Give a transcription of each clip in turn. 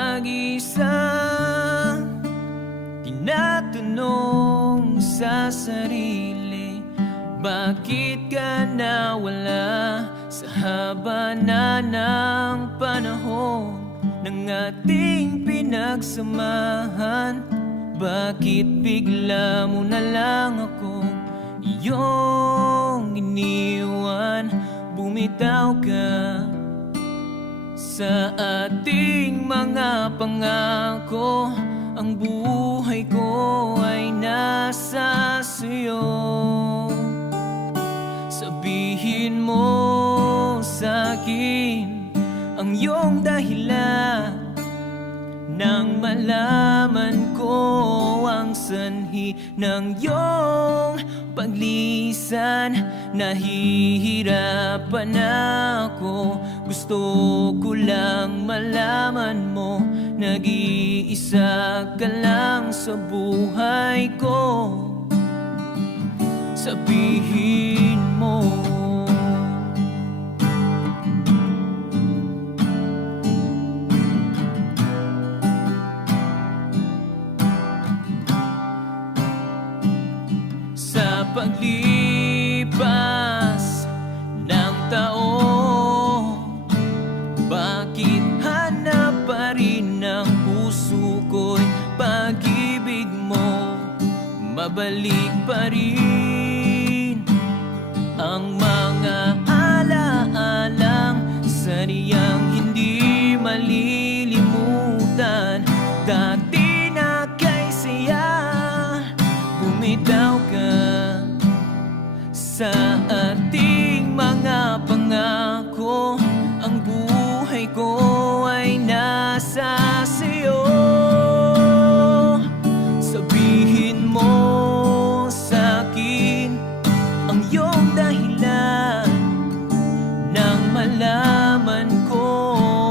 Lagi-isang tinatanong sa sarili, bakit ka nawala sa haba na ng panahon ng ating pinagsamahan? Bakit bigla mo na lang akong iyong iniwan? Bumitaw ka sa ating mga pangako. Ang buhay ko ay nasa sa'yo. Sabihin mo sa'kin ang iyong dahilan nang malaman ko ang sanhi ng iyong paglisan. Nahihirapan ako, gusto ko lang malaman mo, nag-iisa ka lang sa buhay ko. Sabihin mo. Sa paglipas ng taon, bakit hanap pa rin ng puso ko'y pag-ibig mo? Mabalik pa rin ang mga ala-alang saniyang hindi malilimutan. Dati na kay saya, bumitaw ka sa ating mga pangako. Ang buhay ko ay nasa sa'yo. Sabihin mo sa'kin ang iyong dahilan nang malaman ko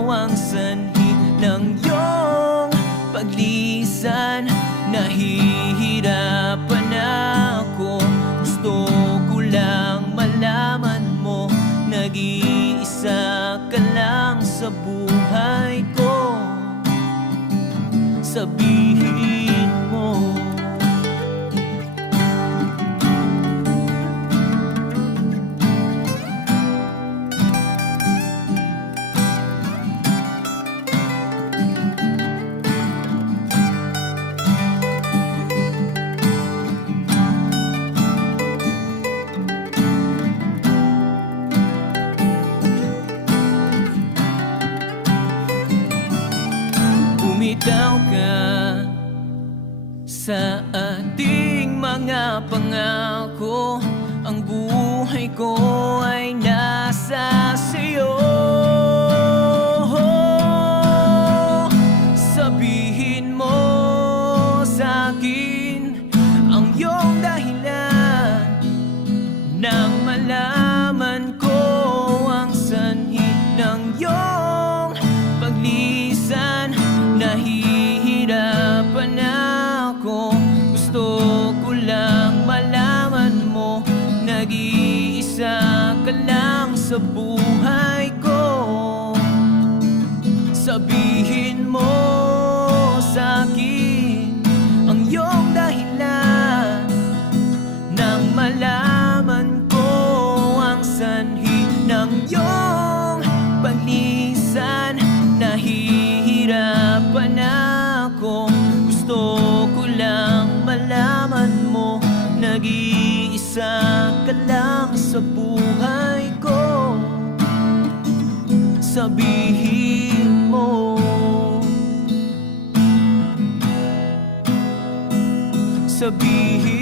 ang sanhi ng iyong paglisan. Nahihirapan ako, gusto ko lang malaman mo, nag-iisa ka lang sa buhay ko. Sabihin mo. Bumitaw ka sa ating mga pangako. Ang buhay ko ay nasa sa'yo. Sabihin mo sa'kin ang iyong dahilan nang malaman ko ang sanhi ng iyong paglisan. Nahihirapan ako, gusto ko lang malaman mo, nag-iisa ka lang sa buhay ko. Sabihin mo sa'kin ang iyong dahilan nang malaman ko ang sanhi ng iyong paglisan. Nahihirapan ako, gusto ko lang malaman mo, nag-iisa ka lang sa buhay ko. Sabihin mo. Sabihin